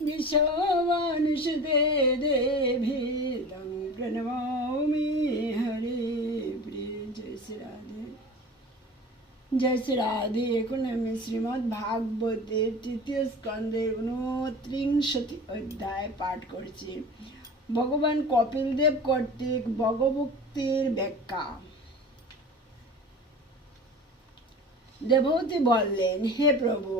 विश्वानुषुते देवी तं प्रणमामि हरे प्रिय जय श्री राधे জয় শ্রী রাধে এখন আমি শ্রীমৎ ভাগবতের তৃতীয় স্কন্ধের ঊনত্রিংশতি অধ্যায় পাঠ করছি ভগবান কপিলদেব কর্তৃক ভগভক্তির ব্যাখ্যা দেবতী বললেন হে প্রভু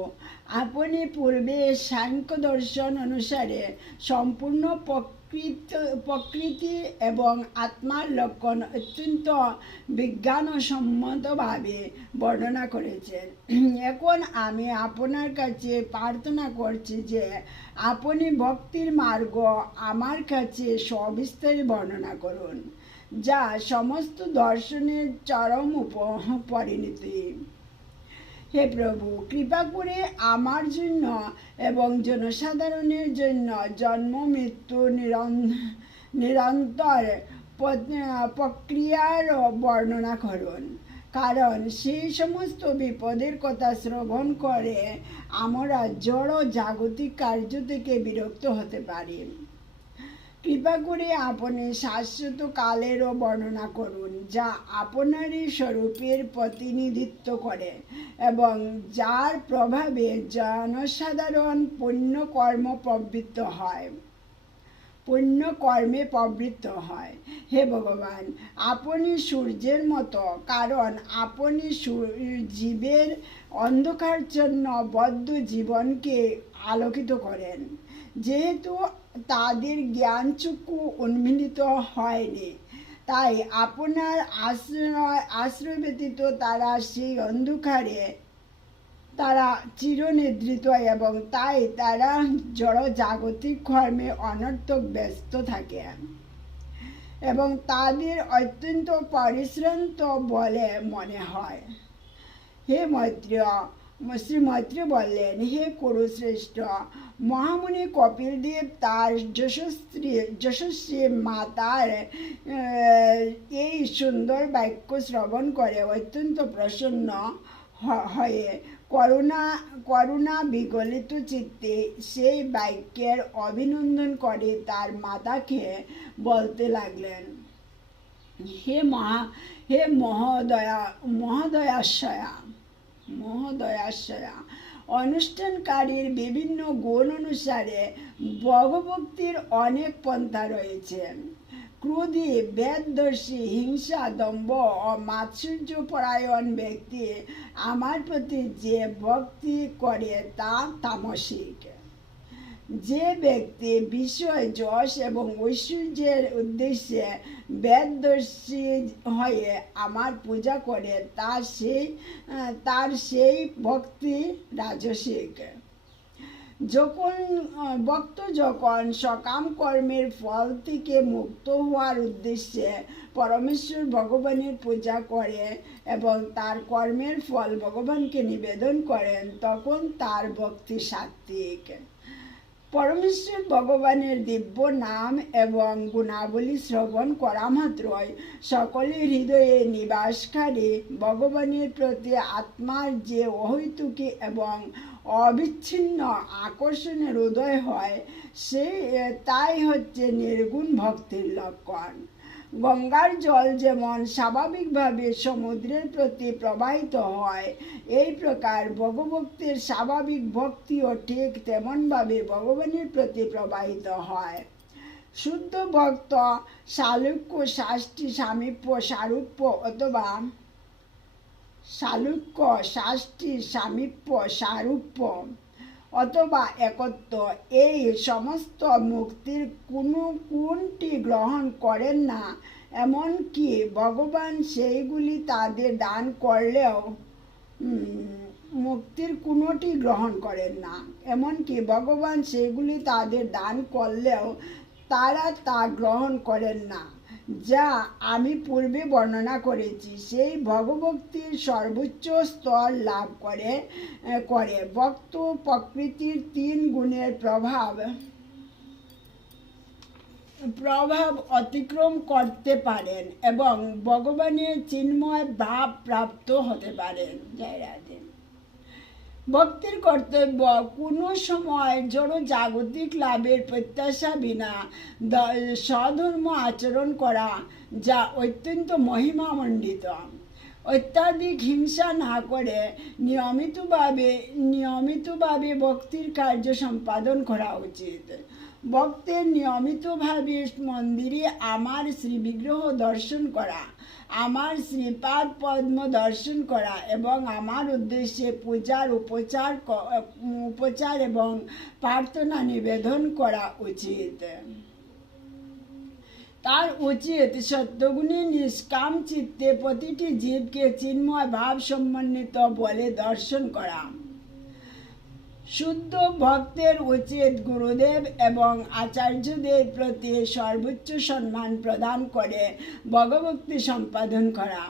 আপনি পূর্বে সাংখ্য দর্শন অনুসারে সম্পূর্ণ প্রকৃত, প্রকৃতি এবং আত্মার লক্ষণ অত্যন্ত বিজ্ঞানসম্মতভাবে বর্ণনা করেছেন। এখন আমি আপনার কাছে প্রার্থনা করছি যে আপনি ভক্তির মার্গ আমার কাছে সবিস্তারে বর্ণনা করুন, যা সমস্ত দর্শনের চরম উপ- পরিণতি হে প্রভু, কৃপা করে আমার জন্য এবং জনসাধারণের জন্য জন্ম, মৃত্যু, নিরন- নিরন্তর প্রক্রিয়ার বর্ণনা করুন। কারণ সেই সমস্ত বিপদের কথা শ্রবণ করে আমরা জড় জাগতিক কার্য থেকে বিরক্ত হতে পারি। কৃপা করে আপনি শাশ্বত কালেরও বর্ণনা করুন, যা আপনারই স্বরূপের প্রতিনিধিত্ব করে এবং যার প্রভাবে জনসাধারণ পুণ্য কর্ম প্রবৃত্ত হয়। পুণ্য কর্মে প্রবৃত্ত হয়। হে ভগবান, আপনি সূর্যের মতো, কারণ আপনি জীবের অন্ধকার জন্য বদ্ধ জীবনকে আলোকিত করেন। যেহেতু তাদের জ্ঞানচক্ষু উন্মিলিত হয়নি। তাই আপনার আশ্রয় আশ্রয় ব্যতীত তারা সেই অন্ধকারে তারা চিরনিদ্রিত এবং তাই তারা জড় জাগতিক কর্মে অনর্থক ব্যস্ত থাকে। এবং তাদের অত্যন্ত পরিশ্রান্ত বলে মনে হয়। হে মৈত্রীয় শ্রী মৈত্রী বললেন, হে কুরুশ্রেষ্ঠ মহামুনি কপিলদেব তার যশস্বী যশস্বী মাতার এই সুন্দর বাক্য শ্রবণ করে অত্যন্ত প্রসন্ন হয়ে করুণা করুণা বিগলিত চিত্তে সেই বাক্যের অভিনন্দন করে তার মাতাকে বলতে লাগলেন, হে মহা, হে মহোদয়া মহোদয়াশয়া মহোদয়াশয়া অনুষ্ঠানকারীর বিভিন্ন গুণ অনুসারে ভগভক্তির অনেক পন্থা রয়েছে। ক্রোধী, বেদদর্শী হিংসা দম্ভ ও মাৎসর্য পরায়ণ ব্যক্তি আমার প্রতি যে ভক্তি করে তা তামসিক। যে ব্যক্তি বিষয় যশ এবং ঐশ্বর্যের উদ্দেশ্যে বেদদর্শী হয়ে আমার পূজা করে তার সেই তার সেই ভক্তি রাজসিক। যখন ভক্ত যখন সকাম কর্মের ফল থেকে মুক্ত হওয়ার উদ্দেশ্যে পরমেশ্বর ভগবানের পূজা করে এবং তার কর্মের ফল ভগবানকে নিবেদন করেন, তখন তার ভক্তি সাত্ত্বিক। পরমেশ্বর ভগবানের দিব্য নাম এবং গুণাবলী শ্রবণ করা মাত্রই সকলের হৃদয়ে নিবাসকারী ভগবানের প্রতি আত্মার যে অহৈতুকী এবং অবিচ্ছিন্ন আকর্ষণের উদয় হয়, সে, তাই হচ্ছে নির্গুণ ভক্তির লক্ষণ। গঙ্গার জল যেমন স্বাভাবিকভাবে সমুদ্রের প্রতি প্রবাহিত হয়, এই প্রকার ভগভক্তির স্বাভাবিক ভক্তিও ঠিক তেমনভাবে ভগবানের প্রতি প্রবাহিত হয়। শুদ্ধ ভক্ত শালুক্য শাস্তি সামীপ্য সারূপ্য অথবা শালুক্য শাস্তি সামীপ্য সারূপ্য অথবা একত্ব এই সমস্ত মুক্তির কোনো কোনটি গ্রহণ করেন না। এমনকি ভগবান সেইগুলি তাদের দান করলেও মুক্তির কোনোটি গ্রহণ করেন না। এমনকি ভগবান সেগুলি তাদের দান করলেও, তারা তা গ্রহণ করেন না। যা আমি পূর্বে বর্ণনা করেছি, সেই ভগভক্তির সর্বোচ্চ স্তর লাভ করে করে। ভক্ত প্রকৃতির তিন গুণের প্রভাব। প্রভাব অতিক্রম করতে পারেন এবং ভগবানের চিন্ময় ভাব প্রাপ্ত হতে পারেন। জয় রাধে। ভক্তির কর্তব্য। কোনো সময় জড় জাগতিক লাভের প্রত্যাশা বিনা স্বধর্ম আচরণ করা যা অত্যন্ত মহিমামণ্ডিত। অত্যাধিক হিংসা না করে নিয়মিতভাবে নিয়মিতভাবে ভক্তির কার্য সম্পাদন করা উচিত। ভক্তের নিয়মিতভাবে মন্দিরে আমার শ্রীবিগ্রহ দর্শন করা আমার শ্রীপাদ পদ্ম দর্শন করা এবং আমার উদ্দেশ্যে পূজার উপচার উপচার এবং প্রার্থনা নিবেদন করা উচিত। তার উচিত সত্যগুণী নিষ্কাম চিত্তে প্রতিটি জীবকে চিন্ময় ভাব সমন্বিত বলে দর্শন করা। শুদ্ধ ভক্তের উচিত গুরুদেব এবং আচার্যদের প্রতি সর্বোচ্চ সম্মান প্রদান করে ভগভক্তি সম্পাদন করা।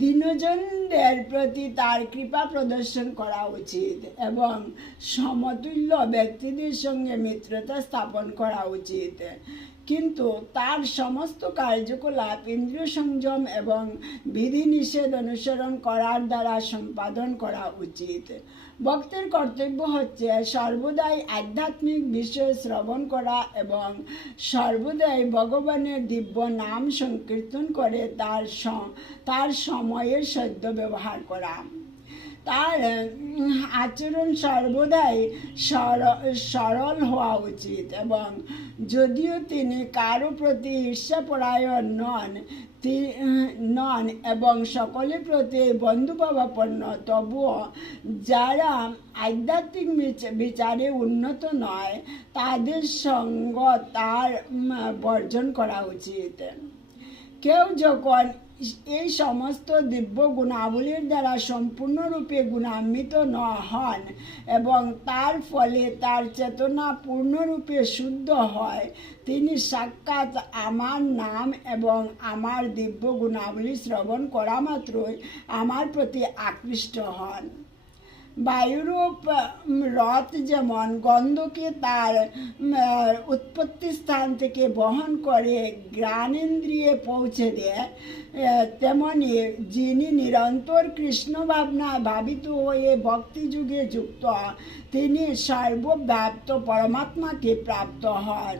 দীনজনদের প্রতি তার কৃপা প্রদর্শন করা উচিত এবং সমতুল্য ব্যক্তিদের সঙ্গে মিত্রতা স্থাপন করা উচিত। কিন্তু তার সমস্ত কার্যকলাপ ইন্দ্রিয় সংযম এবং বিধিনিষেধ অনুসরণ করার দ্বারা সম্পাদন করা উচিত। ভক্তের কর্তব্য হচ্ছে সর্বদাই আধ্যাত্মিক বিষয় শ্রবণ করা এবং সর্বদাই ভগবানের দিব্য নাম সংকীর্তন করে তার তার সময়ের সদ্য ব্যবহার করা। তার আচরণ সর্বদাই সর- সরল হওয়া উচিত এবং যদিও তিনি কারও প্রতি ঈর্ষাপরায়ণ নন তি- নন এবং সকলের প্রতি বন্ধুভাবাপন্ন, তবুও যারা আধ্যাত্মিক বিচারে উন্নত নয়, তাদের সঙ্গ তার বর্জন করা উচিত। কেউ যখন এই সমস্ত দিব্য গুণাবলীর দ্বারা সম্পূর্ণরূপে গুণান্বিত ন হন এবং তার ফলে তার চেতনা পূর্ণরূপে শুদ্ধ হয়। তিনি সাক্ষাৎ আমার নাম এবং আমার দিব্য গুণাবলী শ্রবণ করা মাত্রই আমার প্রতি আকৃষ্ট হন। বায়ুরূপ রথ যেমন গন্ধকে তার উৎপত্তি স্থান থেকে বহন করে জ্ঞানেন্দ্রিয়ে পৌঁছে দেয় তেমনি যিনি নিরন্তর কৃষ্ণ ভাবনায় ভাবিত হয়ে ভক্তিযুগে যুক্ত, তিনি সর্বব্যাপ্ত পরমাত্মাকে প্রাপ্ত হন।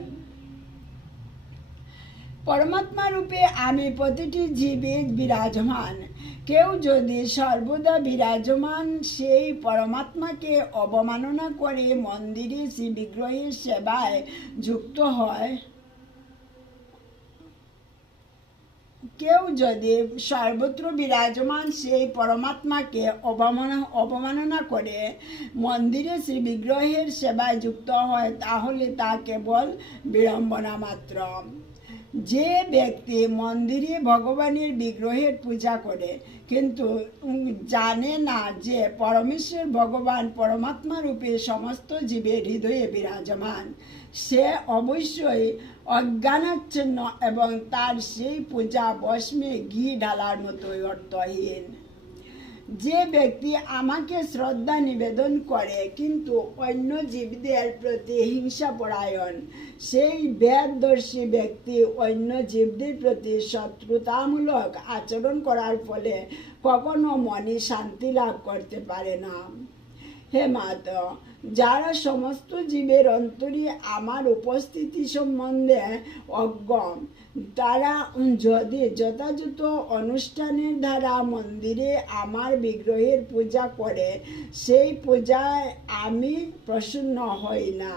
পরমাত্মা রূপে আমি প্রতিটি জীবে বিরাজমান। কেউ যদি সর্বদা বিরাজমান, সেই পরমাত্মাকে অবমাননা করে মন্দিরে শ্রী বিগ্রহের সেবায় যুক্ত হয়। কেউ যদি সর্বত্র বিরাজমান, সেই পরমাত্মাকে অবমাননা অবমাননা করে মন্দিরে শ্রী বিগ্রহের সেবায় যুক্ত হয়, তাহলে তা কেবল বিড়ম্বনা মাত্র। যে ব্যক্তি মন্দিরে ভগবানের বিগ্রহের পূজা করে, কিন্তু জানে না যে পরমেশ্বর ভগবান পরমাত্মা রূপে সমস্ত জীবের হৃদয়ে বিরাজমান, সে অবশ্যই অজ্ঞানাচ্ছন্ন এবং তার সেই পূজা বসমে ঘি ঢালার মতোই অর্থহীন। যে ব্যক্তি আমাকে শ্রদ্ধা নিবেদন করে, কিন্তু অন্য জীবদের প্রতি হিংসা পরায়ণ, সেই বেদদর্শী ব্যক্তি অন্য জীবদের প্রতি শত্রুতামূলক আচরণ করার ফলে কখনো মনে শান্তি লাভ করতে পারে না। হে মাত, যারা সমস্ত জীবের অন্তরে আমার উপস্থিতি সম্বন্ধে অজ্ঞ, তারা যদি যথাযথ অনুষ্ঠানের দ্বারা মন্দিরে আমার বিগ্রহের পূজা করে, সেই পূজায় আমি প্রসন্ন হই না।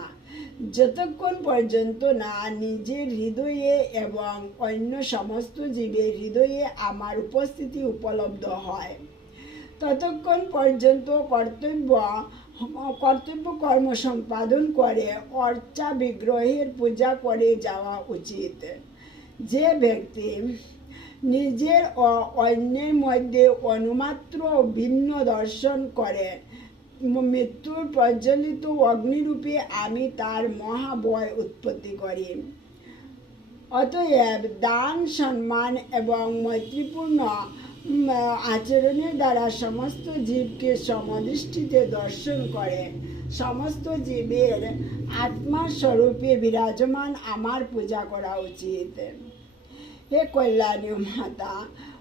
যতক্ষণ পর্যন্ত না নিজের হৃদয়ে এবং অন্য সমস্ত জীবের হৃদয়ে আমার উপস্থিতি উপলব্ধ হয়। ততক্ষণ পর্যন্ত কর্তব্য কর্তব্য কর্ম সম্পাদন করে, অর্চা বিগ্রহের পূজা করে যাওয়া উচিত। যে ব্যক্তি নিজের ও অন্যের মধ্যে অনুমাত্র ভিন্ন দর্শন করে, মৃত্যুর প্রজ্বলিত অগ্নিরূপে আমি তার মহাবয় উৎপত্তি করি। অতএব দান, সম্মান এবং মৈত্রীপূর্ণ আচরণের দ্বারা সমস্ত জীবকে সমদৃষ্টিতে দর্শন করে। সমস্ত জীবের আত্মার স্বরূপে বিরাজমান আমার পূজা করা উচিত। হে কল্যাণী মাতা,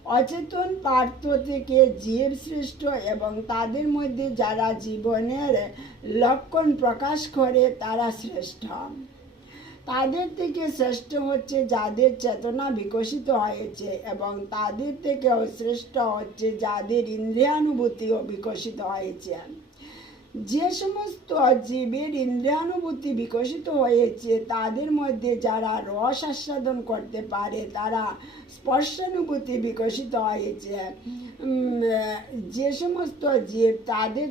অচেতন পার্থ থেকে জীব সৃষ্ট এবং তাদের মধ্যে যারা জীবনের লক্ষণ প্রকাশ করে, তারা শ্রেষ্ঠ। তাদের থেকে শ্রেষ্ঠ হচ্ছে যাদের চেতনা বিকশিত হয়েছে এবং তাদের থেকেও শ্রেষ্ঠ হচ্ছে যাদের ইন্দ্রিয়ানুভূতিও বিকশিত হয়েছে। যে সমস্ত জীবের ইন্দ্রিয়ানুভূতি বিকশিত হয়েছে, তাদের মধ্যে যারা রস আস্বাদন করতে পারে, তারা স্পর্শানুভূতি বিকশিত হয়েছে। যে সমস্ত জীব তাদের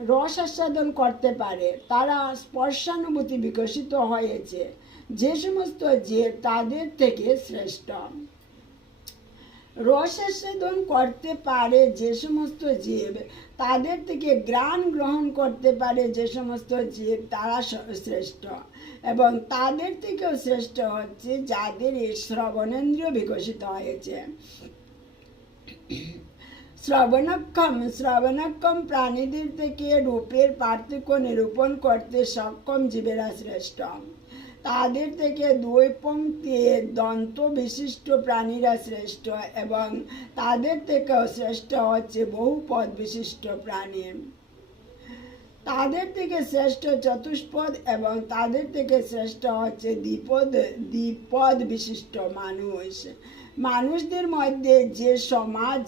রস আস্বাদন করতে পারে, তারা স্পর্শানুভূতি বিকশিত হয়েছে। যে সমস্ত জীব তাদের থেকে শ্রেষ্ঠ। রস আস্বাদন করতে পারে যে সমস্ত জীব তাদের থেকে গ্রাণ গ্রহণ করতে পারে যে সমস্ত জীব তারা শ্রেষ্ঠ। এবং তাদের থেকেও শ্রেষ্ঠ হচ্ছে যাদের এই শ্রবণেন্দ্রিয় বিকশিত হয়েছে। শ্রবণক্ষম শ্রবণক্ষম প্রাণীদের থেকে রূপের পার্থক্য নিরূপণ করতে সক্ষম জীবেরা শ্রেষ্ঠ। তাদের থেকে দুই পংক্তি দন্ত বিশিষ্ট প্রাণীরা শ্রেষ্ঠ এবং তাদের থেকেও শ্রেষ্ঠ হচ্ছে বহু পদ বিশিষ্ট প্রাণী। তাদের থেকে শ্রেষ্ঠ চতুষ্পদ এবং তাদের থেকে শ্রেষ্ঠ হচ্ছে দ্বিপদ দ্বিপদ বিশিষ্ট মানুষ। মানুষদের মধ্যে যে সমাজ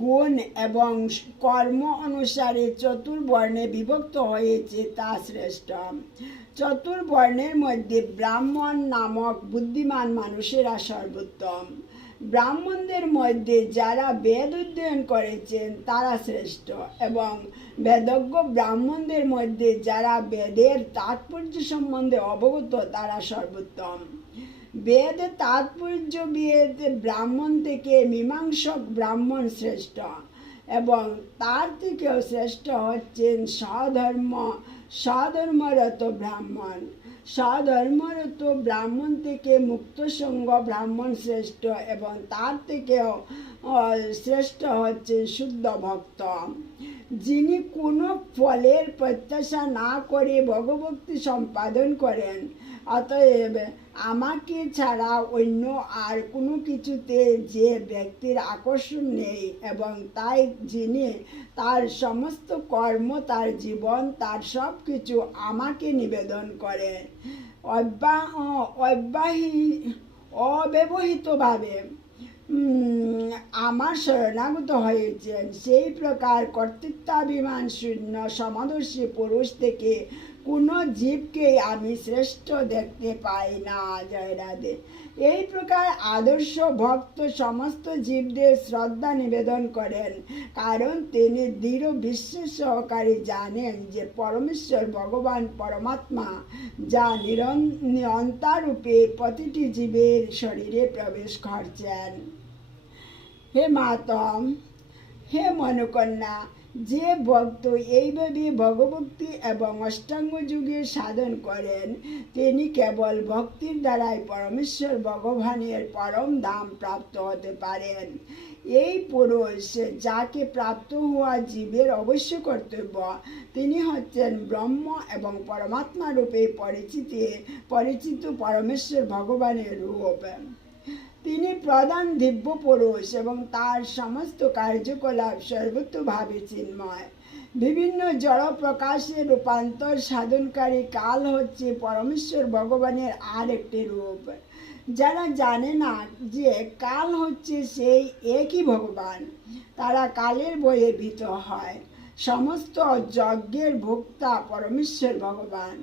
গুণ এবং কর্ম অনুসারে চতুর্বর্ণে বিভক্ত হয়েছে, তা শ্রেষ্ঠ। চতুর্বর্ণের মধ্যে ব্রাহ্মণ নামক বুদ্ধিমান মানুষেরা সর্বোত্তম। ব্রাহ্মণদের মধ্যে যারা বেদ অধ্যয়ন করেছেন, তারা শ্রেষ্ঠ এবং বেদজ্ঞ ব্রাহ্মণদের মধ্যে যারা বেদের তাৎপর্য সম্বন্ধে অবগত, তারা সর্বোত্তম। বেদ তাৎপর্য বেদ ব্রাহ্মণ থেকে মীমাংসক ব্রাহ্মণ শ্রেষ্ঠ এবং তার থেকেও শ্রেষ্ঠ হচ্ছেন স্বধর্ম, স্বধর্মরত ব্রাহ্মণ। স্বধর্মরত ব্রাহ্মণ থেকে মুক্ত সঙ্গ ব্রাহ্মণ শ্রেষ্ঠ এবং তার থেকেও শ্রেষ্ঠ হচ্ছে শুদ্ধ ভক্ত। যিনি কোনো ফলের প্রত্যাশা না করে ভগভক্তি সম্পাদন করেন অতএব আমাকে ছাড়া অন্য আর কোনো কিছুতে যে ব্যক্তির আকর্ষণ নেই এবং তাই যিনি তার সমস্ত কর্ম, তার জীবন, তার সব কিছু আমাকে নিবেদন করে। অব্যা, অব্যাহী, অব্যবহিতভাবে আমার শরণাগত হয়েছেন। সেই প্রকার কর্তৃত্বাভিমান শূন্য সমাদর্শী পুরুষ থেকে কোনো জীবকে আমি শ্রেষ্ঠ দেখতে পাই না, জয় রাধে। এই প্রকার আদর্শ ভক্ত সমস্ত জীবদের শ্রদ্ধা নিবেদন করেন, কারণ তিনি দৃঢ় বিশ্বাস সহকারে জানেন যে পরমেশ্বর ভগবান পরমাত্মা, যা নিরন- নিরন্তারূপে প্রতিটি জীবের শরীরে প্রবেশ করছেন। হে মাতম, হে মনোকন্যা যে ভক্ত এইভাবে ভগভক্তি এবং অষ্টাঙ্গ যুগে সাধন করেন, তিনি কেবল ভক্তির দ্বারাই পরমেশ্বর ভগবানের পরম দাম প্রাপ্ত হতে পারেন। এই পুরুষ যাকে প্রাপ্ত হওয়া জীবের অবশ্য কর্তব্য, তিনি হচ্ছেন ব্রহ্ম এবং পরমাত্মা রূপে পরিচিতি, পরিচিত পরমেশ্বর ভগবানের রূপ। তিনি প্রধান দিব্য পুরুষ এবং তার সমস্ত কার্যকলাপ সর্বত্রভাবে চিন্ময়। বিভিন্ন জড় প্রকাশে রূপান্তর সাধনকারী কাল হচ্ছে পরমেশ্বর ভগবানের আর একটি রূপ। যারা জানে না যে কাল হচ্ছে সেই একই ভগবান, তারা কালের বইয়ে ভীত হয়। সমস্ত যজ্ঞের ভোক্তা পরমেশ্বর ভগবান।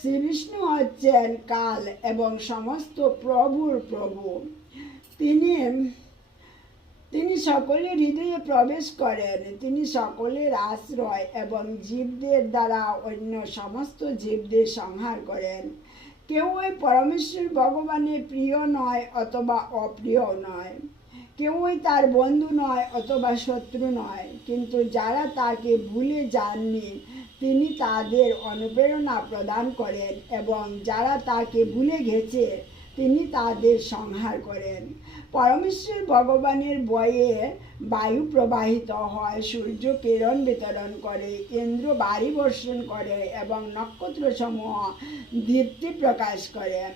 শ্রীবিষ্ণু হচ্ছেন কাল এবং সমস্ত প্রভুর প্রভু। তিনি তিনি সকলের হৃদয়ে প্রবেশ করেন। তিনি সকলের আশ্রয় এবং জীবদের দ্বারা অন্য সমস্ত জীবদের সংহার করেন। কেউ ওই পরমেশ্বর ভগবানের প্রিয় নয় অথবা অপ্রিয় নয়। কেউই তার বন্ধু নয় অথবা শত্রু নয়। কিন্তু যারা তাকে ভুলে যাননি, তিনি তাদের অনুপ্রেরণা প্রদান করেন এবং যারা তাকে ভুলে গেছে, তিনি তাদের সংহার করেন। পরমেশ্বর ভগবানের বয়ে বায়ু প্রবাহিত হয়, সূর্য কিরণ বিতরণ করে ইন্দ্র বাড়ি বর্ষণ করে এবং নক্ষত্রসমূহ দীপ্তি প্রকাশ করেন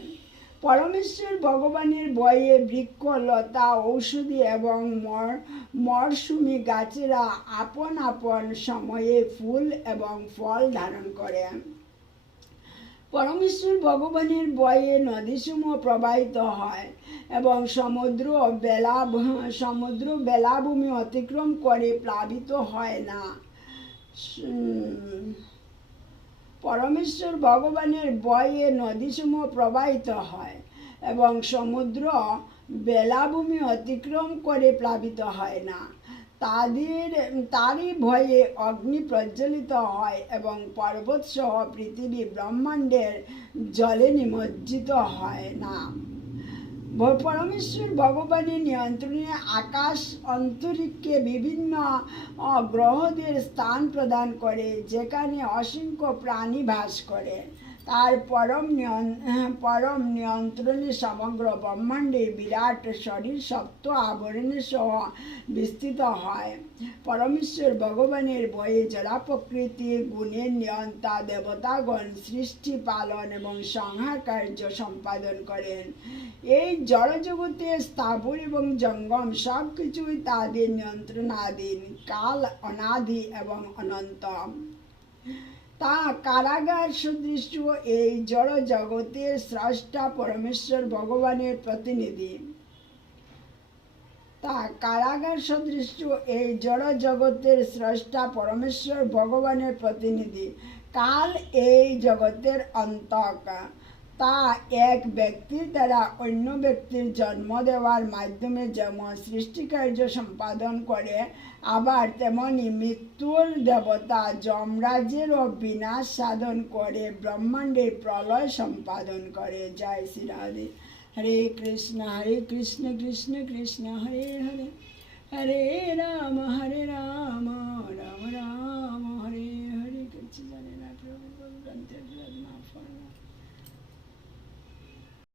পরমেশ্বর ভগবানের বয়ে বৃক্ষ, লতা, ঔষধি এবং মর, মরশুমি গাছেরা আপন আপন সময়ে ফুল এবং ফল ধারণ করে। পরমেশ্বর ভগবানের বয়ে নদীসমূহ প্রবাহিত হয় এবং সমুদ্র বেলা সমুদ্র বেলাভূমি অতিক্রম করে প্লাবিত হয় না। পরমেশ্বর ভগবানের বয়ে নদীসমূহ প্রবাহিত হয় এবং সমুদ্র বেলাভূমি অতিক্রম করে প্লাবিত হয় না। তাদের, তারই ভয়ে অগ্নি প্রজ্বলিত হয় এবং পর্বত সহ পৃথিবী ব্রহ্মাণ্ডের জলে নিমজ্জিত হয় না। পরমেশ্বর ভগবানের নিয়ন্ত্রণে আকাশ অন্তরিক্ষে বিভিন্ন গ্রহদের স্থান প্রদান করে, যেখানে অসংখ্য প্রাণী বাস করে। তার পরম পরম নিয়ন্ত্রণে সমগ্র ব্রহ্মাণ্ডের বিরাট শরীর সপ্ত আবরণে সহ বিস্তৃত হয়। পরমেশ্বর ভগবানের বয়ে জড়া প্রকৃতির গুণের নিয়ন্তা দেবতাগণ সৃষ্টি, পালন এবং সংহার কার্য সম্পাদন করেন। এই জড়জগতে স্থাবর এবং জঙ্গম সব কিছুই তাদের নিয়ন্ত্রণাধীন, কাল অনাদি এবং অনন্ত। তা কারাগার সদৃশ এই জড় জগতের স্রষ্টা পরমেশ্বর ভগবানের প্রতিনিধি। তা কারাগার সদৃশ এই জড় জগতের স্রষ্টা পরমেশ্বর ভগবানের প্রতিনিধি। কাল এই জগতের অন্তক। তা এক ব্যক্তির দ্বারা অন্য ব্যক্তির জন্ম দেওয়ার মাধ্যমে যেমন সৃষ্টিকার্য সম্পাদন করে, আবার তেমনি মৃত্যুর দেবতা যমরাজেরও বিনাশ সাধন করে, ব্রহ্মাণ্ডের প্রলয় সম্পাদন করে। জয় শ্রী রাধে। হরে কৃষ্ণ হরে কৃষ্ণ কৃষ্ণ কৃষ্ণ, হরে হরে। হরে রাম হরে রাম রাম রাম।